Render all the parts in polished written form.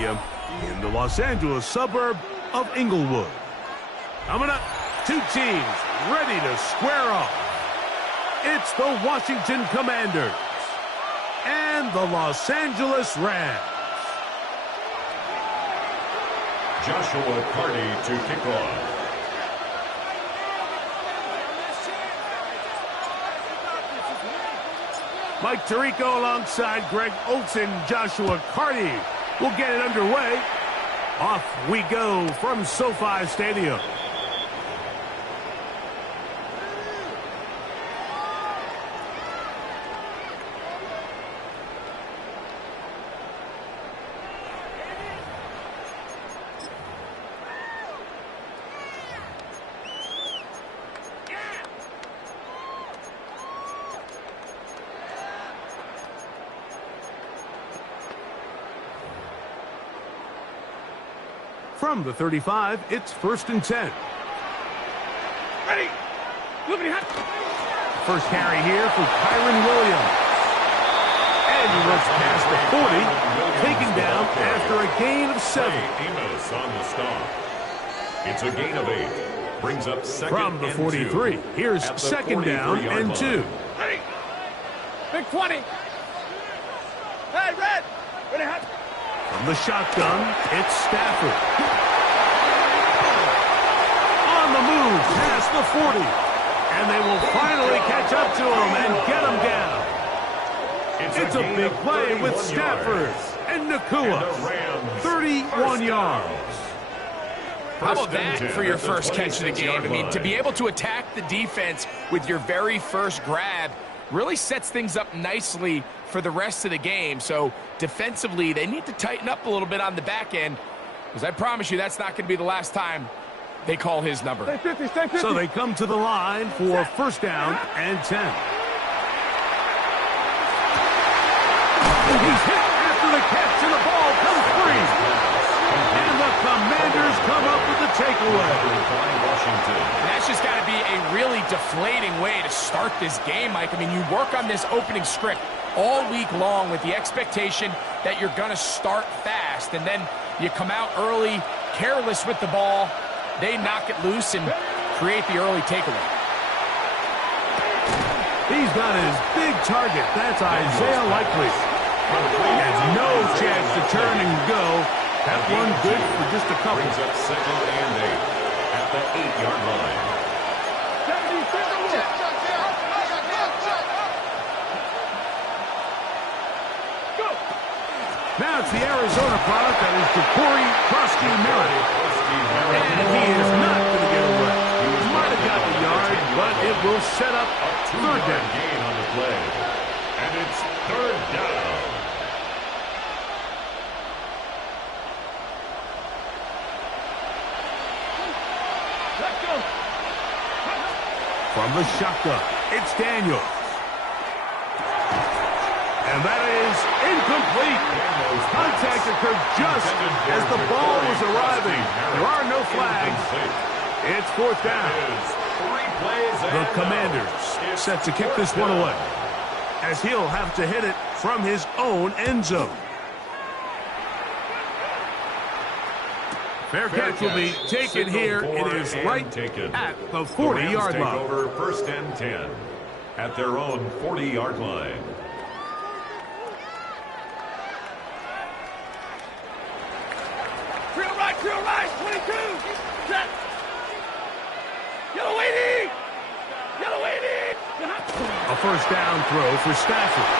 Stadium in the Los Angeles suburb of Inglewood. Coming up, two teams ready to square off. It's the Washington Commanders and the Los Angeles Rams. Joshua Carty to kick off. Mike Tirico alongside Greg Olson. Joshua Carty will get it underway. Off we go from SoFi Stadium. From the 35, it's 1st and 10. Ready. First carry here for Kyron Williams. And he runs past the 40, taken down after a gain of 7. Amos on the stop. It's a gain of 8. Brings up second from the and 43. 2. Here's second down and 2. Ready. Big 20. Hey, Red. Ready, hot. From the shotgun, it's Stafford. On the move, past the 40. And they will finally catch up to him and get him down. It's a big play with Stafford and Nakua. 31 yards. How about that for your first catch of the game? I mean, to be able to attack the defense with your very first grab really sets things up nicely for the rest of the game. So defensively, they need to tighten up a little bit on the back end, because I promise you that's not going to be the last time they call his number. Stay 50, stay 50. So they come to the line for 1st down and 10. He's hit after the catch, and the ball comes free. And the Commanders come up with the takeaway. And that's just got to be a really deflating way to start this game, Mike. I mean, you work on this opening script all week long with the expectation that you're going to start fast, and then you come out early, careless with the ball. They knock it loose and create the early takeaway. He's got his big target. That's Isaiah Likely. He has no chance to turn and go. That one good for just a couple. Brings up second and 8 at the 8-yard line. Now it's the Arizona product that is Ja'Cory Krosky-Miller. And he is not going to get away. He might have got the yard, but it will set up a 3rd down. Gain on the play. And it's 3rd down. From the shotgun, it's Daniels. And that is incomplete. Contact occurred just as the ball was arriving. There are no flags. It's 4th down. The Commanders set to kick this one away, as he'll have to hit it from his own end zone. Fair catch will be taken here. It is right at the 40-yard line. Over 1st and 10 at their own 40-yard line. Drill right, 22. Set. Yellow waiting. Yellow waiting. A 1st down throw for Stafford.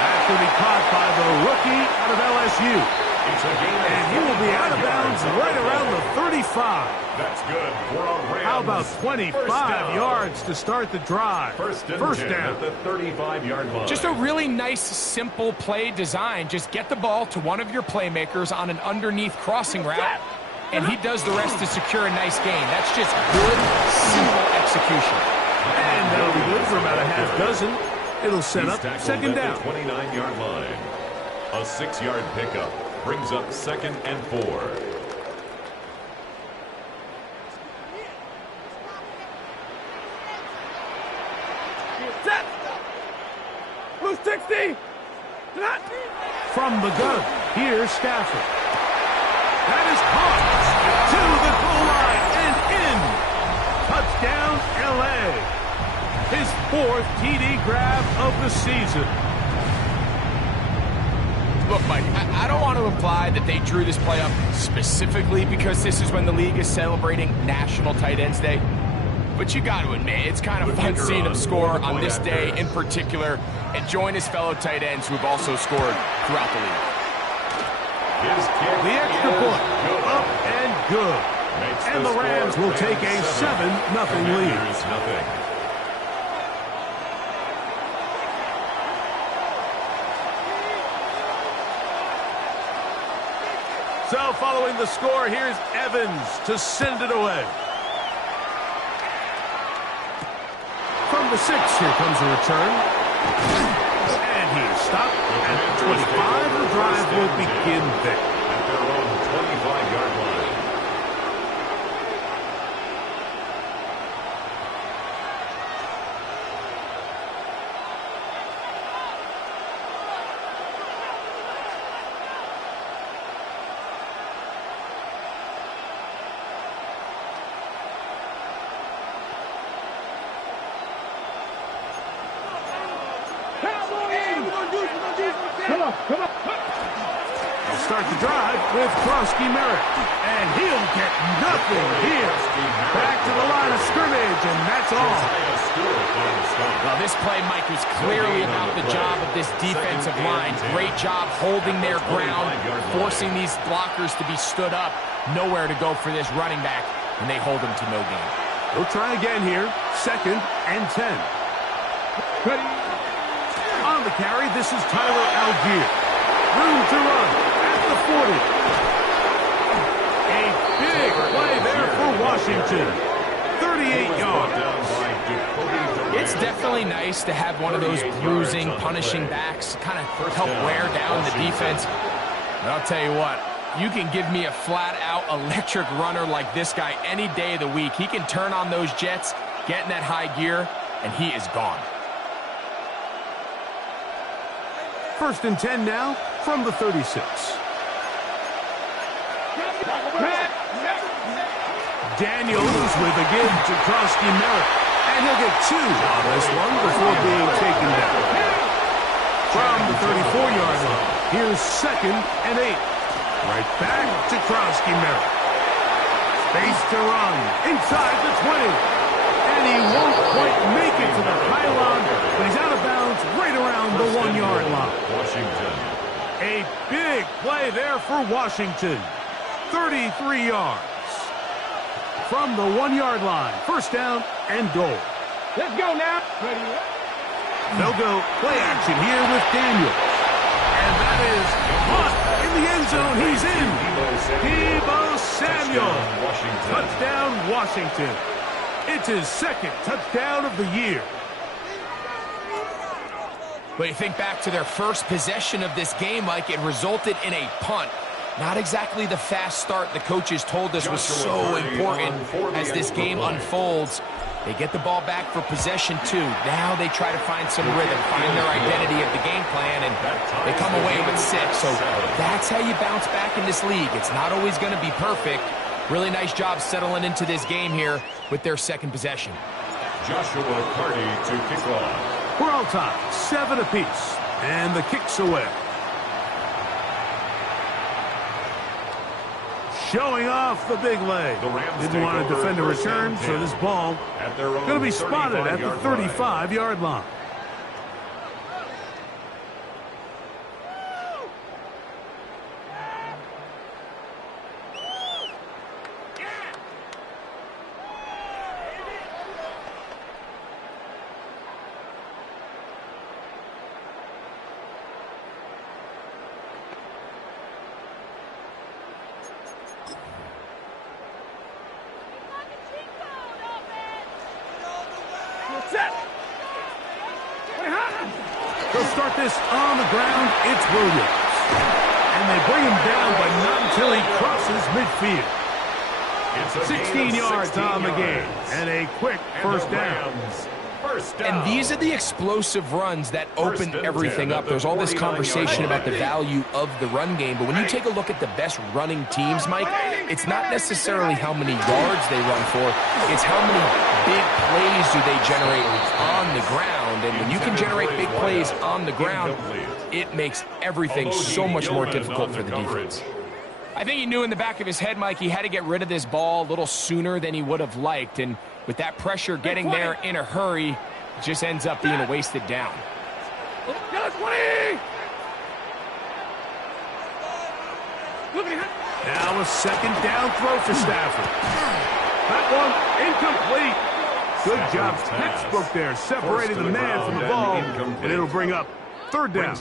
That could be caught by the rookie out of LSU. And he will be out of bounds right around the 35. That's good for a Rams. How about 25 yards to start the drive? First down at the 35-yard line. Just a really nice, simple play design. Just get the ball to one of your playmakers on an underneath crossing route, and he does the rest to secure a nice gain. That's just good, simple execution. And that'll be good for about a half dozen. It'll set up 2nd down. 29-yard line. A 6-yard pickup brings up 2nd and 4. Set. Blue 60. From the gun, Here's Stafford. That is caught to the goal line and in. Touchdown, L.A. His 4th TD grab of the season. Look, Mike, I don't want to imply that they drew this play up specifically because this is when the league is celebrating National Tight Ends Day. But you got to admit, it's kind of fun seeing him score on this day in particular and join his fellow tight ends who have also scored throughout the league. The extra point, up and good. And the Rams will take a 7-0 lead. So following the score, here's Evans to send it away. From the 6, here comes a return. And he is stopped at the 25. The drive will begin there. At their own 25-yard line. Come on. They'll start the drive with Krosky Merritt. And he'll get nothing here. Back to the line of scrimmage, and that's all. Well, this play, Mike, was clearly about the job of this defensive line. Great job holding their ground, forcing these blockers to be stood up. Nowhere to go for this running back, and they hold him to no gain. We'll try again here. 2nd and 10. Ready. On the carry, this is Tyler Algier. Room to run at the 40. A big play there for Washington. 38 yards. It's definitely nice to have one of those bruising, punishing backs kind of help wear down the defense. But I'll tell you what, you can give me a flat-out electric runner like this guy any day of the week. He can turn on those jets, get in that high gear, and he is gone. 1st and 10 now from the 36. Daniels with a give to Krosky Merritt. And he'll get 2 on this one before being taken down. From the 34-yard line, here's 2nd and 8. Right back to Krosky Merritt. Space to run inside the 20. And he won't quite make it to the pylon, but he's out of bounds right around the 1-yard line. Washington. A big play there for Washington. 33 yards. From the 1-yard line, 1st down and goal. Let's go now. Ready. They'll go play action here with Daniels. And that is caught in the end zone. He's in. Deebo Samuel. Touchdown, Washington. It's his 2nd touchdown of the year. But you think back to their first possession of this game, Mike, it resulted in a punt. Not exactly the fast start the coaches told us was so important as this game unfolds. They get the ball back for possession 2. Now they try to find some rhythm, find their identity of the game plan, and they come away with 6. So that's how you bounce back in this league. It's not always going to be perfect. Really nice job settling into this game here with their 2nd possession. Joshua Carty to kick off. We're all tied, 7 apiece, and the kick's away. Showing off the big leg. Didn't want to defend a return, so this ball going to be spotted at the 35-yard line. They'll start this on the ground. It's Williams. And they bring him down, but not until he crosses midfield. 16 yards on the game. And a quick 1st down. First down. And these are the explosive runs that open everything up. There's all this conversation about the value of the run game, but when you take a look at the best running teams, Mike, it's not necessarily how many yards they run for, it's how many big plays do they generate on the ground. And when you can generate big plays on the ground, it makes everything so much more difficult for the defense. I think he knew in the back of his head, Mike, he had to get rid of this ball a little sooner than he would have liked. And with that pressure getting there in a hurry, it just ends up being a wasted down. Now a second down throw for Stafford. That one incomplete. Good job, textbook there, separating the man from the ball, and it'll bring up third down.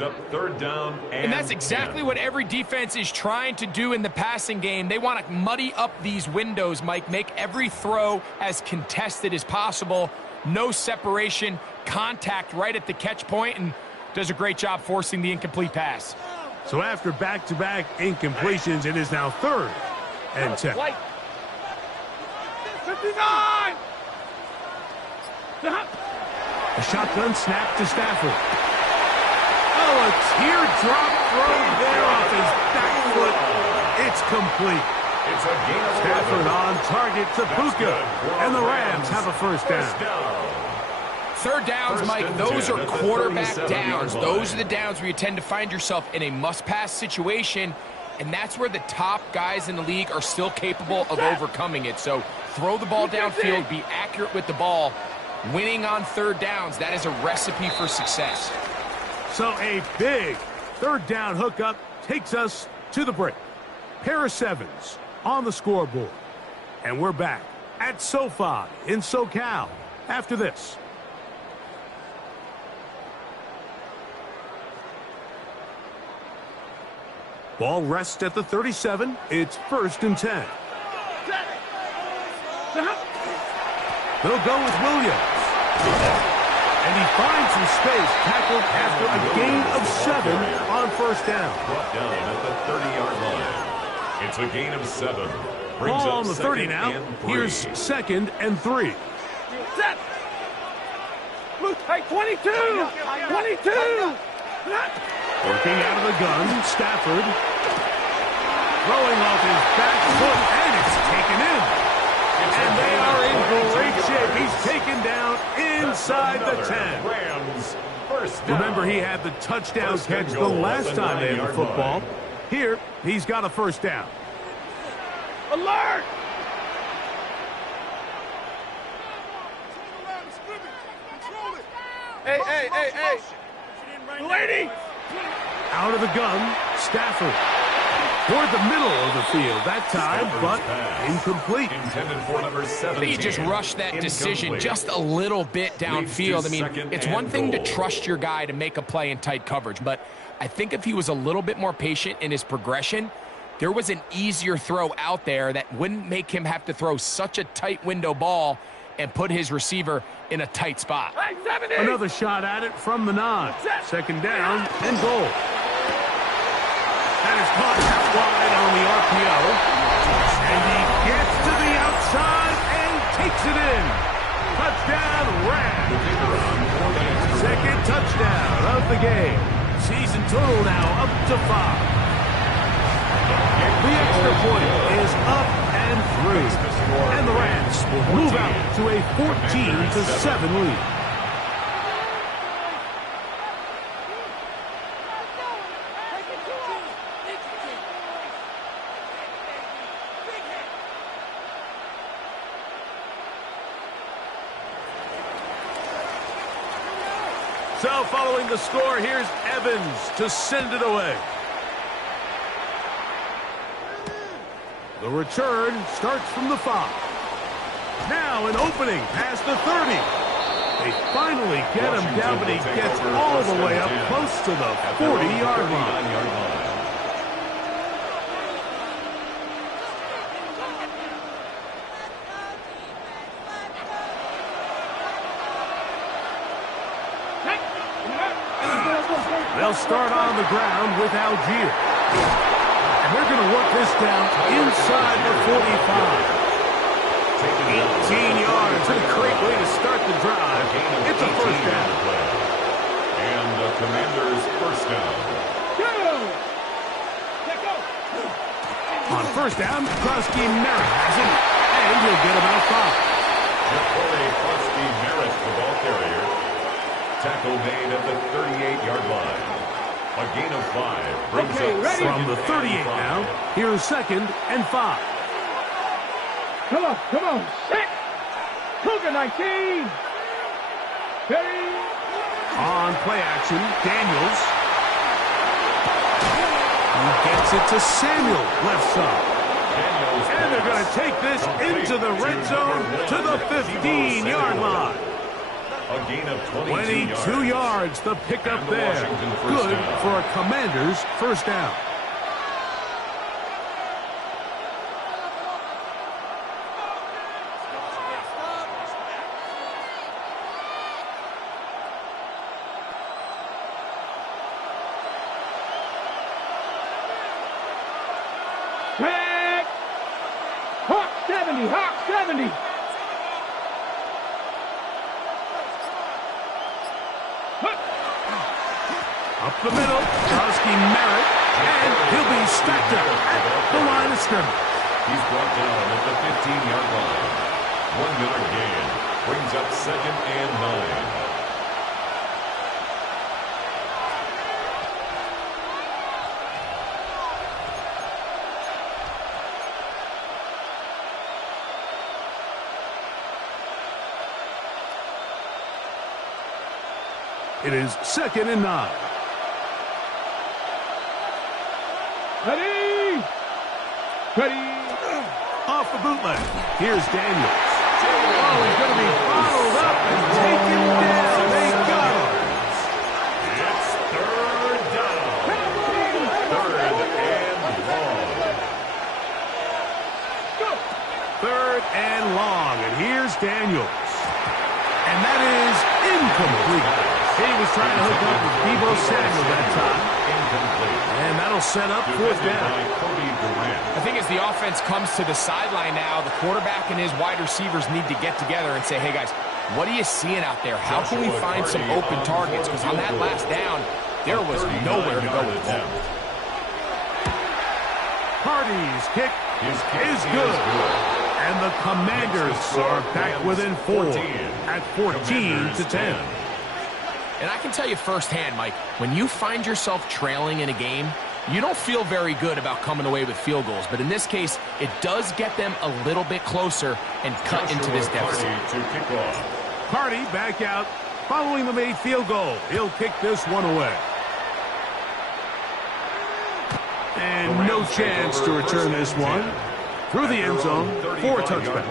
And that's exactly what every defense is trying to do in the passing game. They want to muddy up these windows, Mike, make every throw as contested as possible. No separation, contact right at the catch point, and does a great job forcing the incomplete pass. So after back-to-back incompletions, it is now 3rd and 10. 59! A shotgun snap to Stafford. Oh, a teardrop throw there off his back foot. It's complete. It's a gain of Stafford on target to Puka, and the Rams have a first down. Third downs, Mike, those are quarterback downs. Those are the downs where you tend to find yourself in a must-pass situation, and that's where the top guys in the league are still capable of overcoming it. So throw the ball downfield, be accurate with the ball. Winning on third downs, that is a recipe for success. So a big third down hookup takes us to the break. Pair of sevens on the scoreboard. And we're back at SoFi in SoCal after this. Ball rests at the 37. It's 1st and 10. They'll go with Williams. And he finds some space, tackled after a gain of 7 on first down. Brought down at the 30-yard line. It's a gain of 7. Brings Ball up on the 30 now. Here's 2nd and 3. Set! Hey, 22! 22! Working out of the gun, Stafford. Throwing off his back foot, and it's taken in. And they are in great shape. He's taken down inside the 10. Rams, first down. Remember, he had the touchdown catch the last time they had the football. Here, he's got a first down. Alert! Hey! Lady! Out of the gun, Stafford. Toward the middle of the field that time, but incomplete. Intended for number 17. I think he just rushed that decision just a little bit downfield. I mean, it's one thing to trust your guy to make a play in tight coverage, but I think if he was a little bit more patient in his progression, there was an easier throw out there that wouldn't make him have to throw such a tight window ball and put his receiver in a tight spot. Hey, 70! Another shot at it from the 9. 2nd down and goal. That is caught out wide on the RPO. And he gets to the outside and takes it in. Touchdown, Rams. 2nd touchdown of the game. Season total now up to 5. The extra point is up and through. And the Rams will move out to a 14-7 lead. So following the score, here's Evans to send it away. The return starts from the 5. Now an opening past the 30. They finally get him down, but he gets all the way up close to the 40-yard line. They'll start on the ground with Algier. And they're going to work this down inside the 45. 18 yards. What a great way to start the drive. It's a first down. And the Commanders' first down. On first down, Krusky Merritt has it, and he'll get about 5. Merritt, the ball carrier. Tackle made at the 38-yard line. A gain of 5 brings up from the 38 now. Here's 2nd and 5. Come on, set. Cougar 19. Ready. On play action, Daniels. He gets it to Samuel, left side. And they're going to take this into the red zone to the 15-yard line. A gain of 22 yards, the pickup there. Good for a Commander's first down. Hawk 70, Hawk 70. Up the middle, Krusky Merritt, and he'll be stacked up at the line of scrimmage. He's brought down at the 15-yard line. 1-yard gain brings up 2nd and 9. It is 2nd and 9. Ready. Off the bootleg. Here's Daniels. Oh, he's going to be followed up and taken down. They got him. It's 3rd down. 3rd and long. 3rd and long. And here's Daniels. And that is incomplete. He was trying to hook up with Deebo Samuel that time. Incomplete. And that'll set up 4th down. I think as the offense comes to the sideline now, the quarterback and his wide receivers need to get together and say, hey, guys, what are you seeing out there? How can we find some open targets? Because on that last down, there was nowhere to go with the ball. Hardy's kick is good. And the Commanders are back within 4 at 14-10. And I can tell you firsthand, Mike, when you find yourself trailing in a game, you don't feel very good about coming away with field goals. But in this case, it does get them a little bit closer and cut into this deficit. Hardy back out following the made field goal. He'll kick this one away. And no chance to return this one. Through the end zone for a touchback.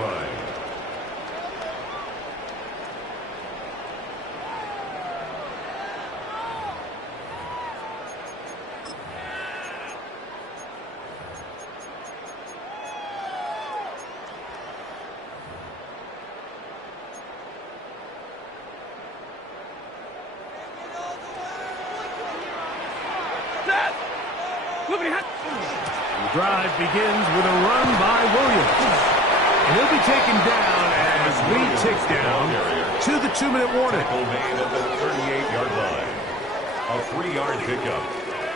The drive begins with a run by Williams. And he'll be taken down as we tick down to the 2-minute warning. Made at the 38-yard line. A 3-yard pickup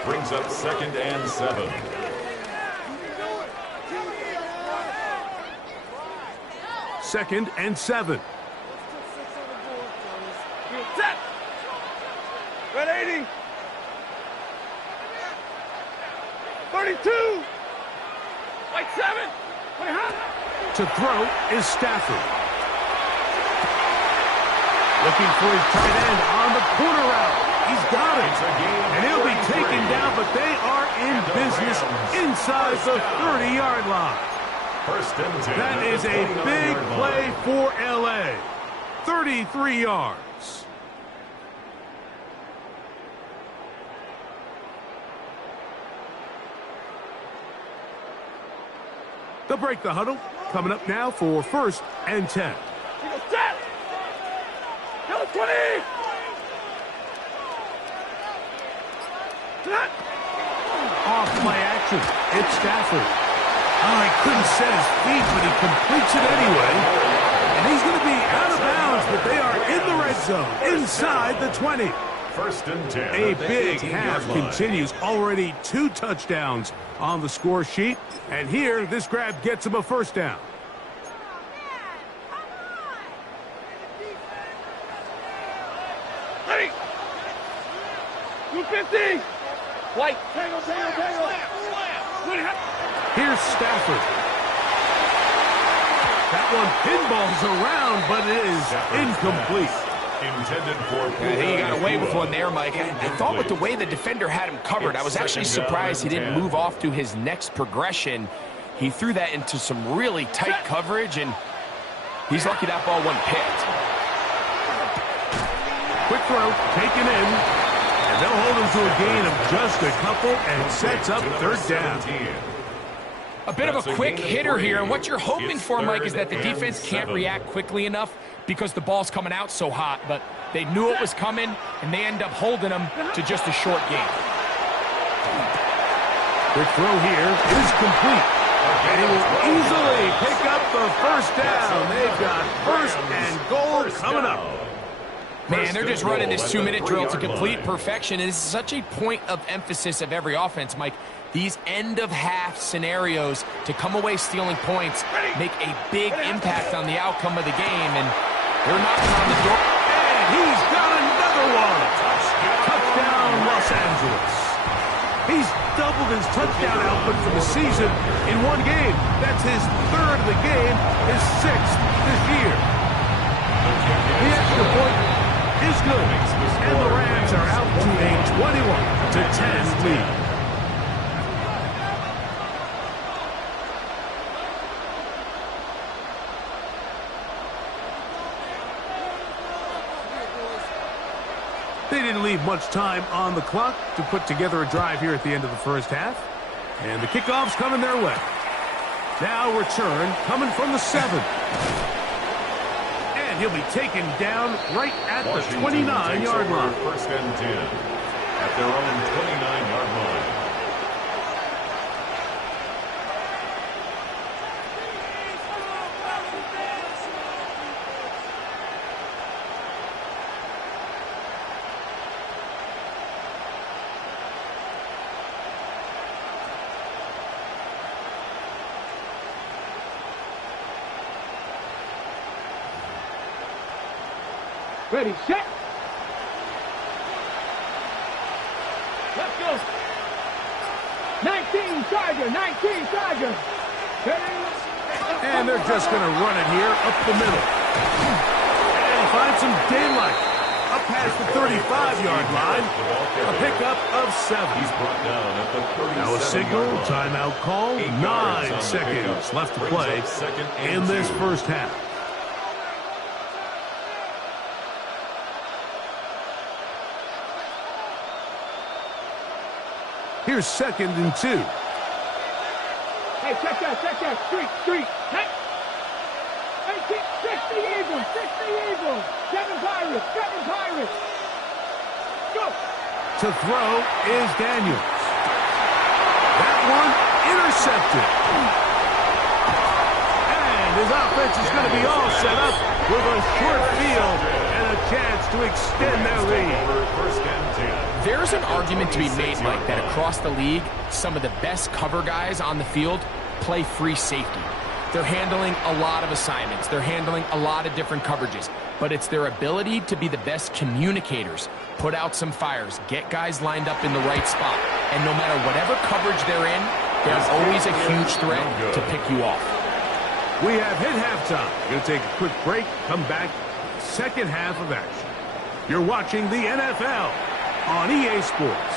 brings up 2nd and 7. Second and 7. Set. Red 80. 32. White 7. To throw is Stafford. Looking for his tight end on the corner route. He's got it. And he'll be taken down, but they are in business inside the 30-yard line. That is a big play for L.A. 33 yards. They'll break the huddle. Coming up now for 1st and 10. Set. 20. Off play action. It's Stafford. Oh, he couldn't set his feet, but he completes it anyway. And he's going to be out of bounds, but they are in the red zone, inside the 20. First and 10. A big half continues. Already 2 touchdowns on the score sheet. And here, this grab gets him a first down. Ready. 250. White. Tangle. Here's Stafford. That one pinballs around, but it is incomplete. Intended for I think he got away with one there, Mike. I thought with the way the defender had him covered, I was actually surprised he didn't move off to his next progression. He threw that into some really tight coverage, and he's lucky that ball wasn't picked. Quick throw, taken in, and they'll hold him to a gain of just a couple, and sets up third down. A bit of a quick hitter here, and what you're hoping for, Mike, is that the defense can't react quickly enough because the ball's coming out so hot, but they knew it was coming, and they end up holding them to just a short gain. Quick throw here is complete. And he will easily pick up the first down. They've got first and goal coming up. Man, they're just running this 2-minute drill to complete perfection, and this is such a point of emphasis of every offense, Mike. These end-of-half scenarios to come away stealing points make a big impact on the outcome of the game, and they're knocking on the door. And he's got another one. Touchdown, Los Angeles. He's doubled his touchdown output for the season in one game. That's his 3rd of the game, his 6th this year. The extra point is good, and the Rams are out to a 21-10 lead. They didn't leave much time on the clock to put together a drive here at the end of the first half. And the kickoff's coming their way. Now return coming from the 7. And he'll be taken down right at the 29-yard line. First and 10 at their own 29-yard line. Ready, set. Let's go. 19 Charger. And they're just going to run it here up the middle. And find some daylight. Up past the 35-yard line. A pickup of 7. He's brought down at the 37. Now a signal, timeout call. 9 seconds left to play in this first half. Here's 2nd and 2. Hey, check that. Street. Hey. 60 Eagles. 7 Pirates. Go. To throw is Daniels. That one intercepted. And his offense is going to be all set up with a short field and a chance to extend their lead. First and 10. There's an argument to be made, Mike, that across the league, some of the best cover guys on the field play free safety. They're handling a lot of assignments. They're handling a lot of different coverages. But it's their ability to be the best communicators, put out some fires, get guys lined up in the right spot. And no matter whatever coverage they're in, there's always a huge threat to pick you off. We have hit halftime. Going to take a quick break, come back, second half of action. You're watching the NFL on EA Sports.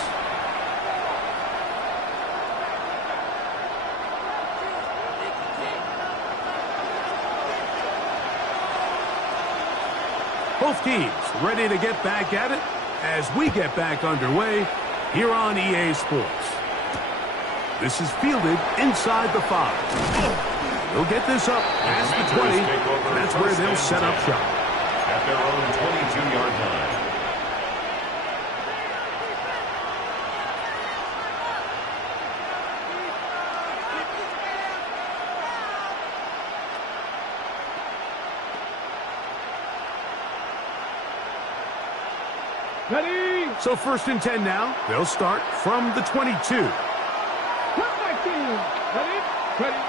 Both teams ready to get back at it as we get back underway here on EA Sports. This is fielded inside the 5. They'll get this up past the 20, and that's where they'll set up shop. At their own 22-yard line. Ready? So 1st and 10 now. They'll start from the 22. Come back in. Ready? Ready.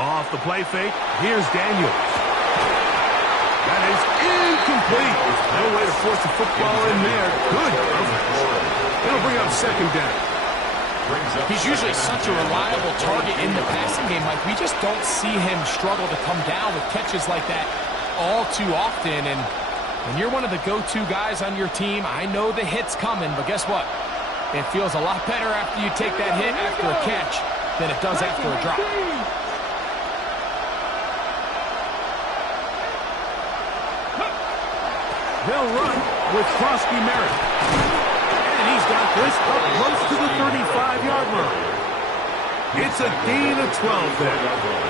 Off the play fake, here's Daniels. That is incomplete. No way to force the football in there. Good coverage. It'll bring up 2nd down. He's usually such a reliable target in the passing game. Like, we just don't see him struggle to come down with catches like that all too often. And when you're one of the go-to guys on your team, I know the hit's coming, but guess what? It feels a lot better after you take that hit after a catch than it does after a drop. They'll run with Krosky Merritt. And he's got this up close to the 35-yard line. It's a gain of 12 there.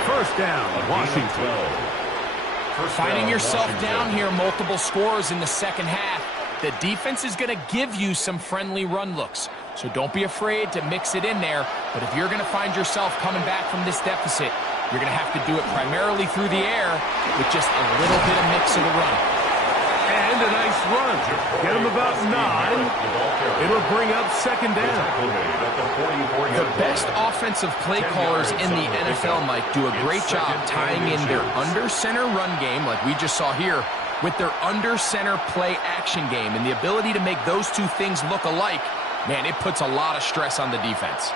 1st down, Washington. Finding yourself down here, multiple scores in the 2nd half. The defense is going to give you some friendly run looks. So don't be afraid to mix it in there. But if you're going to find yourself coming back from this deficit, you're going to have to do it primarily through the air with just a little bit of mix of the run. And a nice run. Get him about 9. It'll bring up 2nd down. The best offensive play callers in the NFL, Mike, do a great job tying in their under-center run game, like we just saw here, with their under-center play action game. And the ability to make those two things look alike, man, it puts a lot of stress on the defense.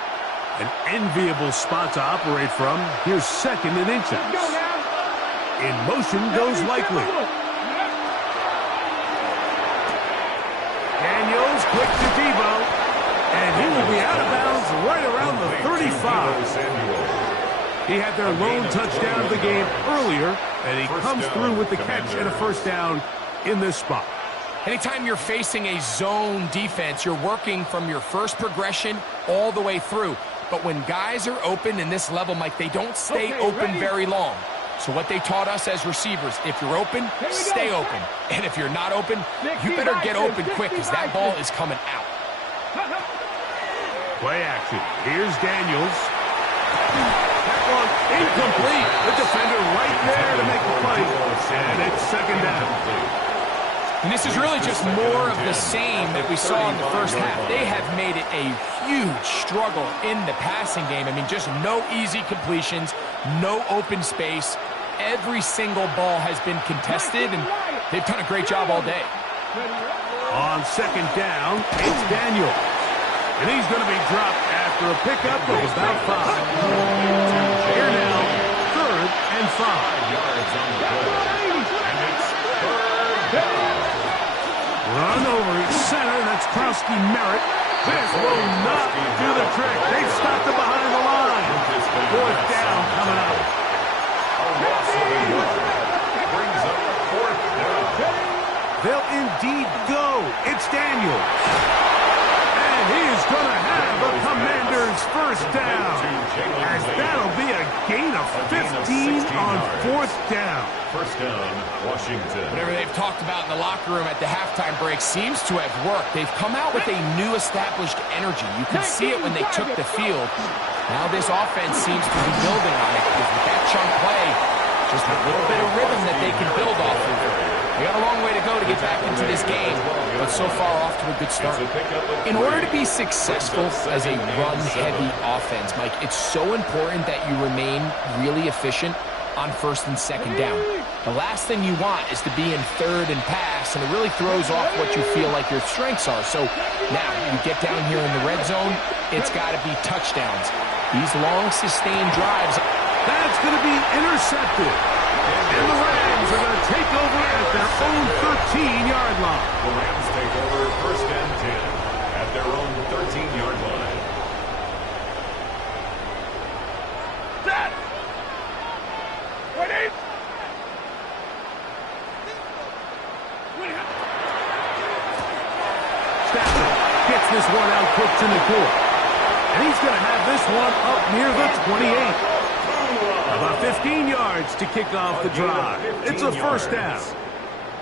An enviable spot to operate from. Here's 2nd and inches. In motion goes Likely. Daniels, quick to Debo, and he will be out of bounds right around the 35. He had their lone touchdown of the game earlier, and he comes through with the catch and a 1st down in this spot. Anytime you're facing a zone defense, you're working from your first progression all the way through. But when guys are open in this level, Mike, they don't stay open very long. So what they taught us as receivers, if you're open, stay open. And if you're not open, you better get open quick because that ball is coming out. Play action. Here's Daniels. That one incomplete. The defender right there to make the play. And it's 2nd down. And this is really just more of the same that we saw in the 1st half. They have made it a huge struggle in the passing game. I mean, just no easy completions, no open space. Every single ball has been contested, and they've done a great job all day. On 2nd down, it's Daniel. And he's going to be dropped after a pickup of about 5. Here now, 3rd and 5. Run over center, that's Krosky Merritt. This will not do the trick. They've stopped him behind the line. 4th down coming up. Brings up 4th down. They'll indeed go. It's Daniels. And he is going to have a Commander's 1st down. As that'll be a gain of 15 on 4th down. 1st down, Washington. Whatever they've talked about in the locker room at the halftime break seems to have worked. They've come out with a new established energy. You can see it when they took the field. Now this offense seems to be building on it because with that chunk play, just a little bit of rhythm that they can build off of. They got a long way to go to get back into this game, but so far off to a good start. In order to be successful as a run-heavy offense, Mike, it's so important that you remain really efficient on 1st and 2nd down. The last thing you want is to be in 3rd and pass, and it really throws off what you feel like your strengths are. So now you get down here in the red zone, it's got to be touchdowns. These long, sustained drives. That's going to be intercepted. And the Rams are going to take over at their own 13-yard line. The Rams take over 1st and 10 at their own 13-yard line. Set. Ready? Stafford gets this one out quick to McCoy. And he's going to have this one up near the 28. About 15 yards to kick off the drive. It's a 1st down.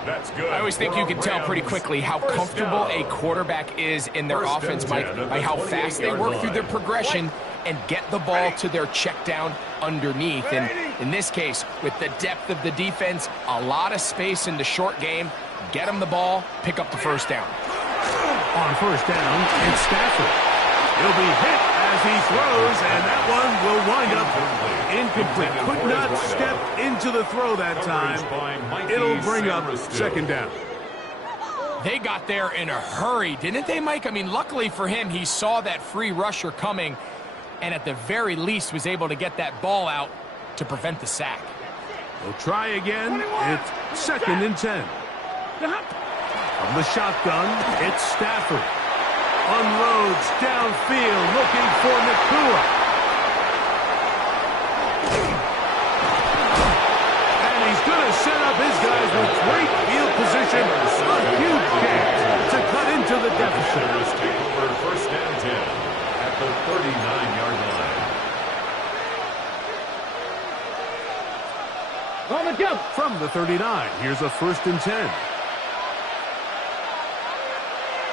That's good. I always think you can tell pretty quickly how comfortable a quarterback is in their offense, Mike, by how fast they work through their progression and get the ball to their check down underneath. And in this case, with the depth of the defense, a lot of space in the short game, get them the ball, pick up the 1st down. On first down, it's Stafford. He'll be hit as he throws, and that one will wind up incomplete. Could not step into the throw that time. It'll bring up second down. They got there in a hurry, didn't they, Mike? I mean, luckily for him, he saw that free rusher coming and at the very least was able to get that ball out to prevent the sack. They'll try again. It's second and 10. From the shotgun, it's Stafford. Unloads downfield, looking for Nakua. And he's going to set up his guys with great field position. A huge chance to cut into the deficit. Take over first and 10 at the 39-yard line. On the jump. From the 39, here's a first and 10.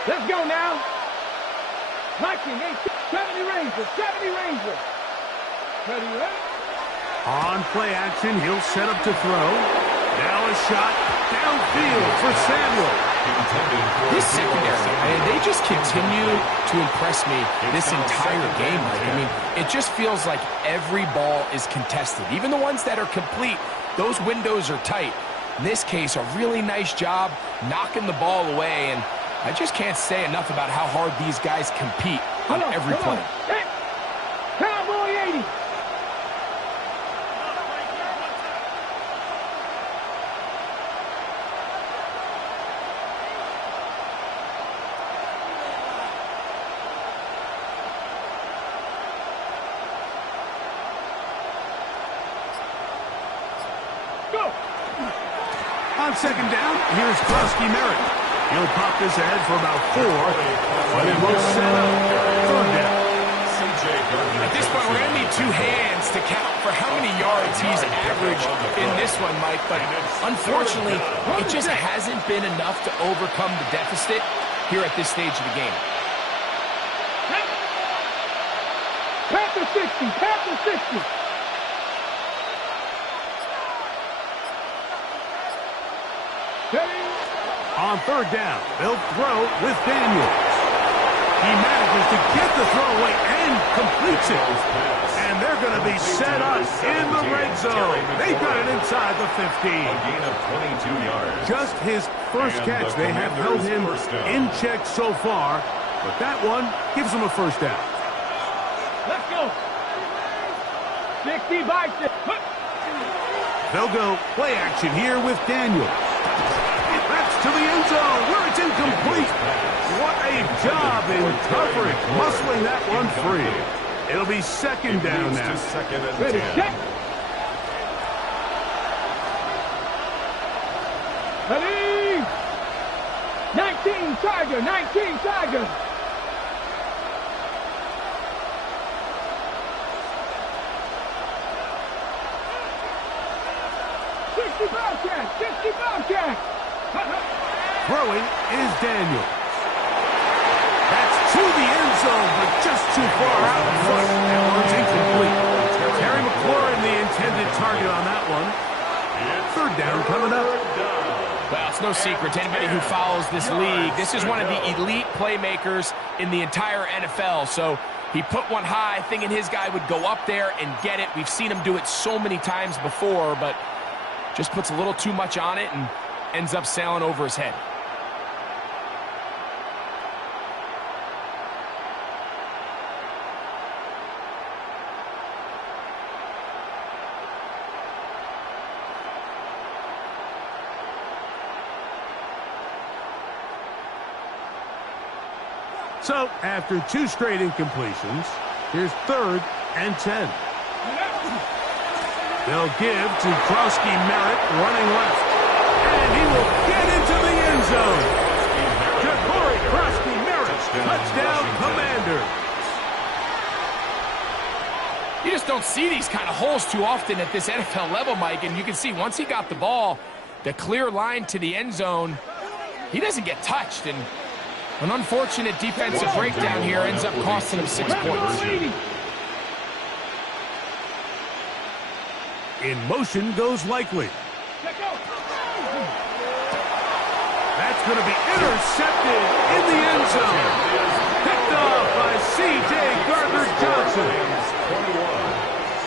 Let's go now. 19, 70 Rangers, 70 Rangers. Ready, ready? On play action, he'll set up to throw. Now a shot downfield for Samuel. This secondary, I mean, they just continue to impress me this entire game. I mean, it just feels like every ball is contested. Even the ones that are complete, those windows are tight. In this case, a really nice job knocking the ball away, and I just can't say enough about how hard these guys compete on every play. Hey, Cowboy 80. Go. On second down, here's Krusky Merritt. He'll pop this ahead for about 4, but it will set up third down. At this point, we're going to need two hands to count for how many yards he's averaged in this one, Mike. But unfortunately, it just hasn't been enough to overcome the deficit here at this stage of the game. Panther 60, Panther 60. Ready? On third down, they'll throw with Daniels. He manages to get the throw away and completes it. And they're going to be set up in the red zone. They got it inside the 15. A gain of 22 yards. Just his first catch. They have held him in check so far, but that one gives them a first down. Let's go. 60 by 6. They'll go play action here with Daniels. To the end zone where it's incomplete. What a job in coverage, muscling that one free. It'll be second down now. Second and Ready, 10. set. Ready. 19 Tiger, 19 Tiger. Throwing is Daniels. That's to the end zone, but just too far out in front. That one's incomplete. Terry McLaurin, the intended target on that one. Third down coming up. Well, it's no secret to anybody who follows this league. This is one of the elite playmakers in the entire NFL. So he put one high, thinking his guy would go up there and get it. We've seen him do it so many times before, but just puts a little too much on it and ends up sailing over his head. So, after two straight incompletions, here's third and 10. They'll give to Krusky Merritt running left. And he will get into the end zone. Ja'Cory Krusky Merritt, touchdown Commanders. You just don't see these kind of holes too often at this NFL level, Mike. And you can see once he got the ball, the clear line to the end zone, he doesn't get touched. And an unfortunate defensive breakdown here ends up costing him 6 points. In motion goes Likely. That's going to be intercepted in the end zone. Picked off by C.J. Gardner-Johnson. 21.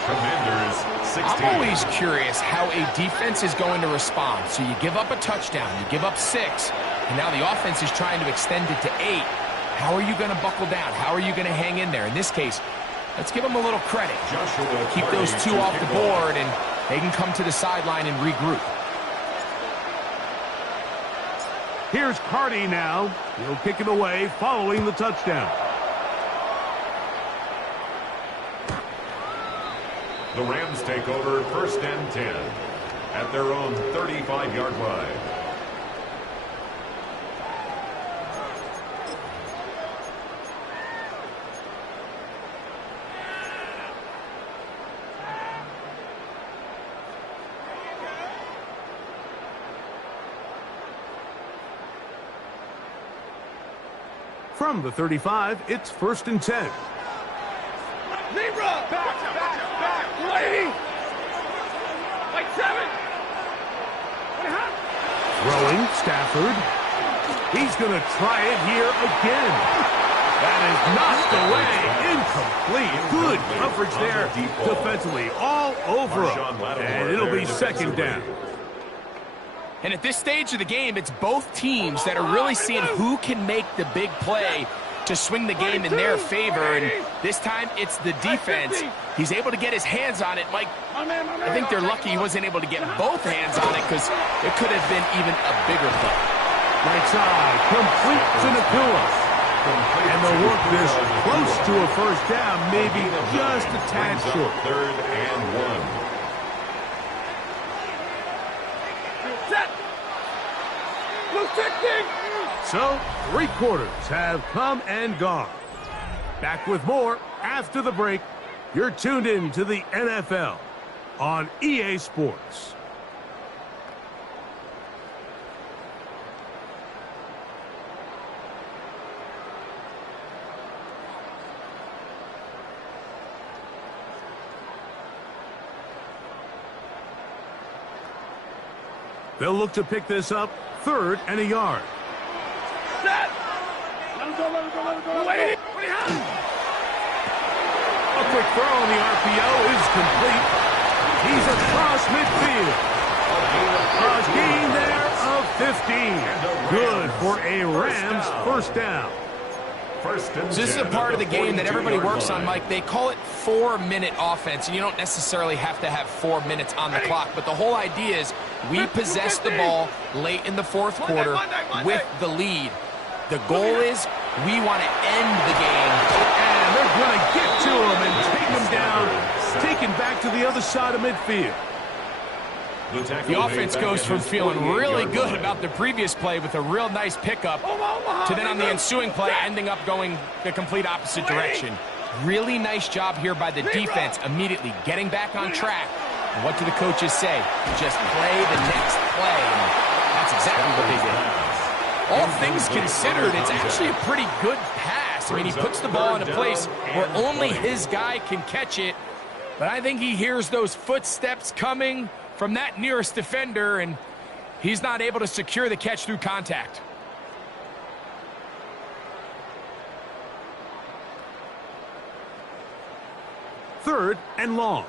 Commanders 16. I'm always curious how a defense is going to respond. So you give up a touchdown, you give up 6, and now the offense is trying to extend it to 8. How are you going to buckle down? How are you going to hang in there? In this case, let's give them a little credit. Keep those 2 off the board, and they can come to the sideline and regroup. Here's Cardi now. He'll kick it away following the touchdown. The Rams take over 1st and 10 at their own 35-yard line. From the 35, it's 1st and 10. Zebra! Back! Lady! Like 7! Throwing, Stafford. He's going to try it here again. That is knocked away. Incomplete. Good coverage there defensively. All over him. And it'll be 2nd down. And at this stage of the game, it's both teams that are really seeing who can make the big play to swing the game in their favor. And this time, it's the defense. He's able to get his hands on it. Mike, I think they're lucky he wasn't able to get both hands on it because it could have been even a bigger play. Right side, complete to Nakua. And they'll work this close to a 1st down, maybe just a tad short. 3rd and 1. So, 3 quarters have come and gone. Back with more after the break. You're tuned in to the NFL on EA Sports. They'll look to pick this up 3rd and a yard. Set! Let him go. Wait! A quick throw on the RPO is complete. He's across midfield. A gain there of 15. Good for a Rams 1st down. So this is a part of the game that everybody works on, Mike. They call it 4-minute offense, and you don't necessarily have to have 4 minutes on the clock. But the whole idea is we possess the ball late in the 4th quarter with the lead. The goal is we want to end the game. And they're going to get to him and take him down, taken back to the other side of midfield. The offense goes from feeling really good about the previous play with a real nice pickup to then on the ensuing play ending up going the complete opposite direction. Really nice job here by the defense, immediately getting back on track. And what do the coaches say? Just play the next play. And that's exactly what they did. All things considered, it's actually a pretty good pass. I mean, he puts the ball in a place where only his guy can catch it. But I think he hears those footsteps coming from that nearest defender, and he's not able to secure the catch through contact. Third and long.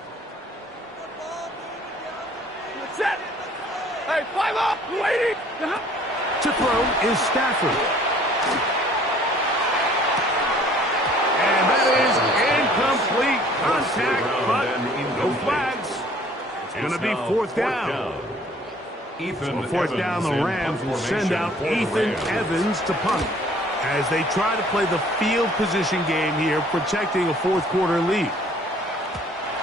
Set! Hey, climb up! Waiting! To throw is Stafford. And that is incomplete contact, but no flags. It's going to be 4th down. On 4th down, the Rams will send out Ethan Evans to punt as they try to play the field position game here, protecting a 4th quarter lead.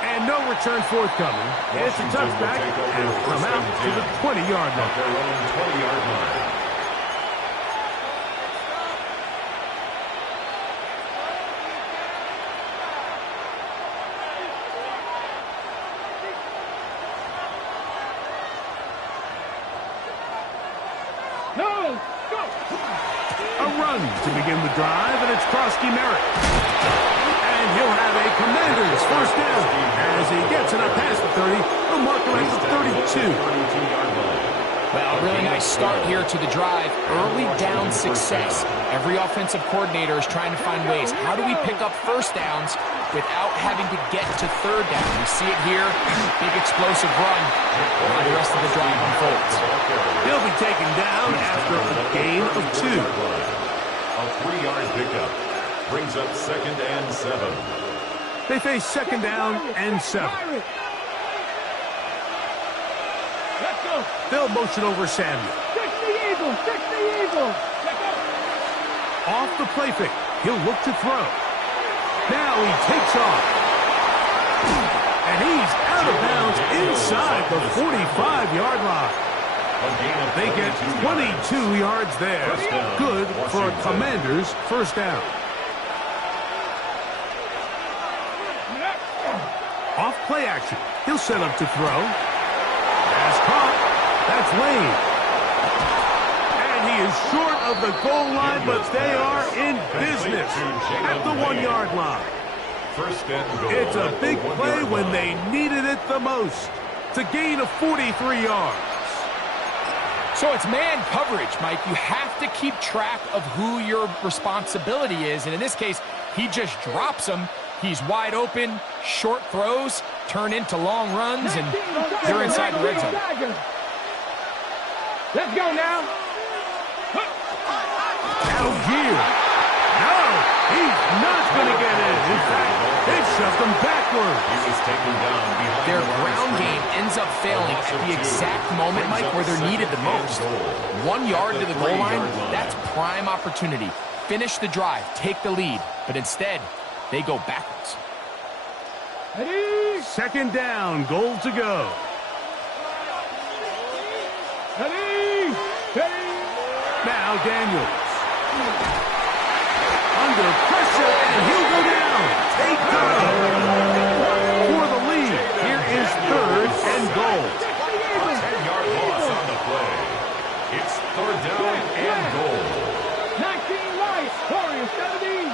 And no return forthcoming. It's a touchback, and it'll come out to the 20-yard line. Their own 20-yard line. No! Go! A run to begin the drive, and it's Krosky Merritt. And he'll have a Commanders 1st down as he gets it up past the 30. He'll mark him at the 32. Well, a really nice start here to the drive. Early down success. Every offensive coordinator is trying to find ways. How do we pick up first downs without having to get to third down? We see it here. Big explosive run. Now the rest of the drive unfolds. He'll be taken down after a gain of 2. A 3-yard pickup brings up 2nd and 7. They face 2nd down and 7. Let's go. They'll motion over Samuel. Fix the eagle. Fix the eagle. Let's go. Off the play fake. He'll look to throw. Now he takes off. And he's out of bounds inside the 45-yard line. They get 22 yards there. Good for a Commander's first down. Off play action. He'll set up to throw. Pass caught. That's Lane. And he is short of the goal line, but they are in business at the 1-yard line. It's a big play when they needed it the most. It's a gain of 43 yards. So it's man coverage, Mike. You have to keep track of who your responsibility is. And in this case, he just drops him. He's wide open. Short throws turn into long runs, and they're inside the red zone. Let's go now. Algier. No, he's not going to get in. In fact, they've shoved him backwards. He was taken down behind Their ground game ends up failing at the exact moment, Mike, where they're needed the most. 1 yard to the goal line, that's prime opportunity. Finish the drive, take the lead, but instead, they go backwards. Ready? 2nd down, goal to go. Ready? Ready? Now Daniels. Under pressure, and he'll go down. Take down. For the lead, here is 3rd and goal. a 10-yard loss on the play. It's 3rd down and goal. 19 right. Warriors 17.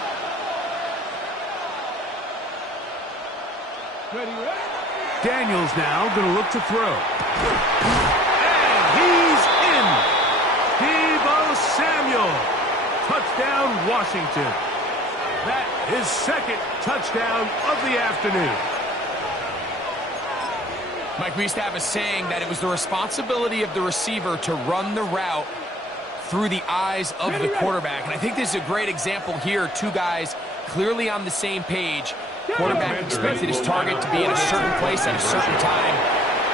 Ready, ready? Daniels now going to look to throw. And he's in. Deebo Samuel. Touchdown, Washington. That is 2nd touchdown of the afternoon. Mike, we used to have a saying that it was the responsibility of the receiver to run the route through the eyes of the quarterback. And I think this is a great example here. 2 guys clearly on the same page. Quarterback expected his target to be in a certain place at a certain time.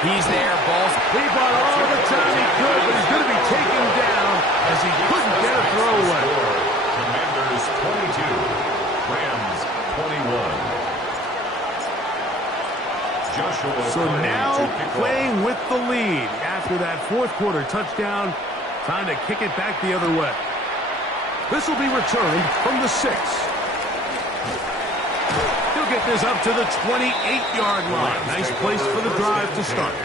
He's there, ball's... He bought all the time he could, but he's going to be taken down as he couldn't get a throwaway. Commanders 22, Rams 21. Joshua So now playing with the lead after that 4th quarter touchdown, trying to kick it back the other way. This will be returned from the 6. He'll get this up to the 28-yard line. Nice place for the drive to start.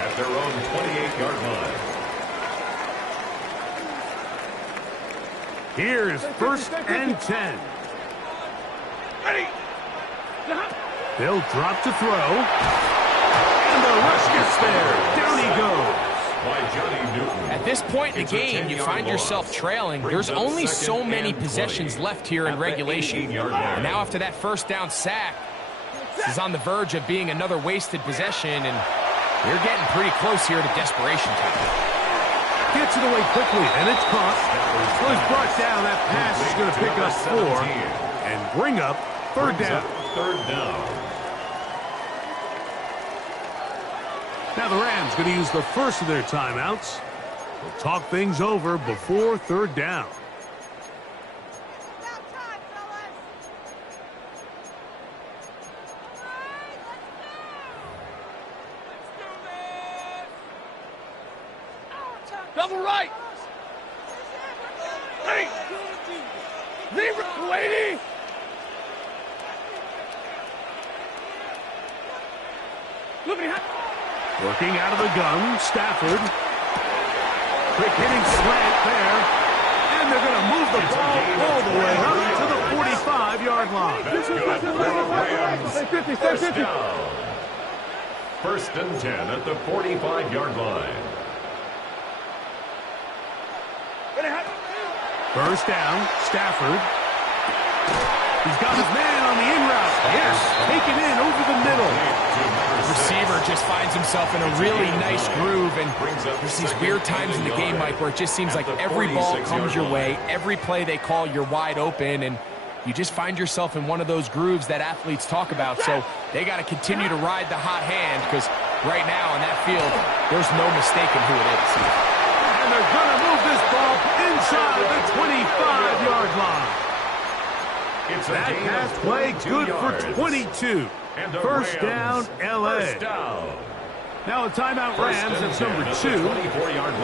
At their own 28-yard line. Here's 1st and 10. Ready? They'll drop to throw. And the rush gets there. Down he goes. By Johnny Newton. At this point in the game, you find yourself trailing. There's only so many possessions left here in regulation. And now after that 1st down sack, this is on the verge of being another wasted possession, and you're getting pretty close here to desperation time. Gets it away quickly, and it's caught. Well, he's brought down. That pass is going to pick up 4 and bring up 3rd down. 3rd down. Now the Rams going to use the first of their timeouts. They'll talk things over before 3rd down. Double right. Ready? Zebra. Waiting. Look at him. Working out of the gun, Stafford. Quick hitting slant there. And they're going to move the ball all the way up to the 45-yard line. That's good. Rams. First down. 1st and 10 at the 45-yard line. First down, Stafford. He's got his man on the in route. Yes, taken in over the middle. Receiver just finds himself in a really nice groove, and there's these weird times in the game, Mike, where it just seems like every ball comes your way, every play they call, you're wide open, and you just find yourself in one of those grooves that athletes talk about. So they got to continue to ride the hot hand, because right now on that field, there's no mistaking who it is. And they're going to move this ball inside the 25-yard line. That pass play good for 22. First down, L.A. Now a timeout Rams, that's number 2.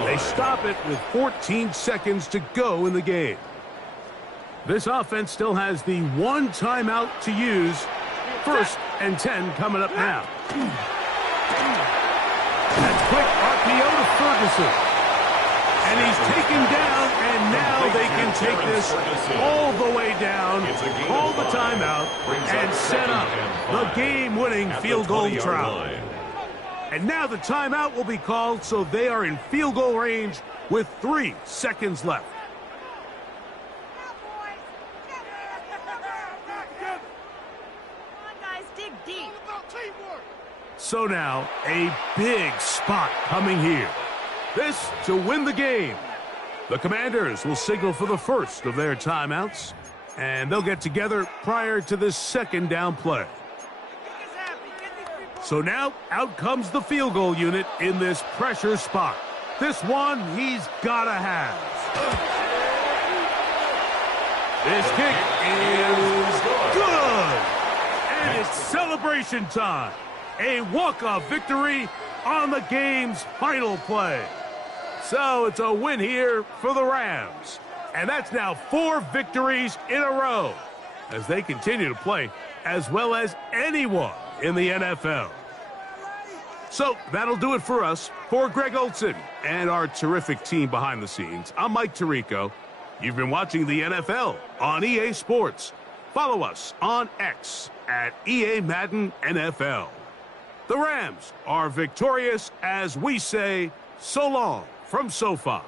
They stop it with 14 seconds to go in the game. This offense still has the one timeout to use. First and 10 coming up now. That's quick RPO to Ferguson. And he's taken down, and now they can take this all the way down, call the timeout, and set up the game-winning field goal try. And now the timeout will be called, so they are in field goal range with 3 seconds left. So now, a big spot coming here. This to win the game. The Commanders will signal for the first of their timeouts, and they'll get together prior to this second down play. So now, out comes the field goal unit in this pressure spot. This one he's got to have. This kick is good. And it's celebration time. A walk-off victory on the game's final play. So it's a win here for the Rams. And that's now 4 victories in a row as they continue to play as well as anyone in the NFL. So that'll do it for us. For Greg Olson and our terrific team behind the scenes, I'm Mike Tirico. You've been watching the NFL on EA Sports. Follow us on X at EA Madden NFL. The Rams are victorious as we say so long from SoFi.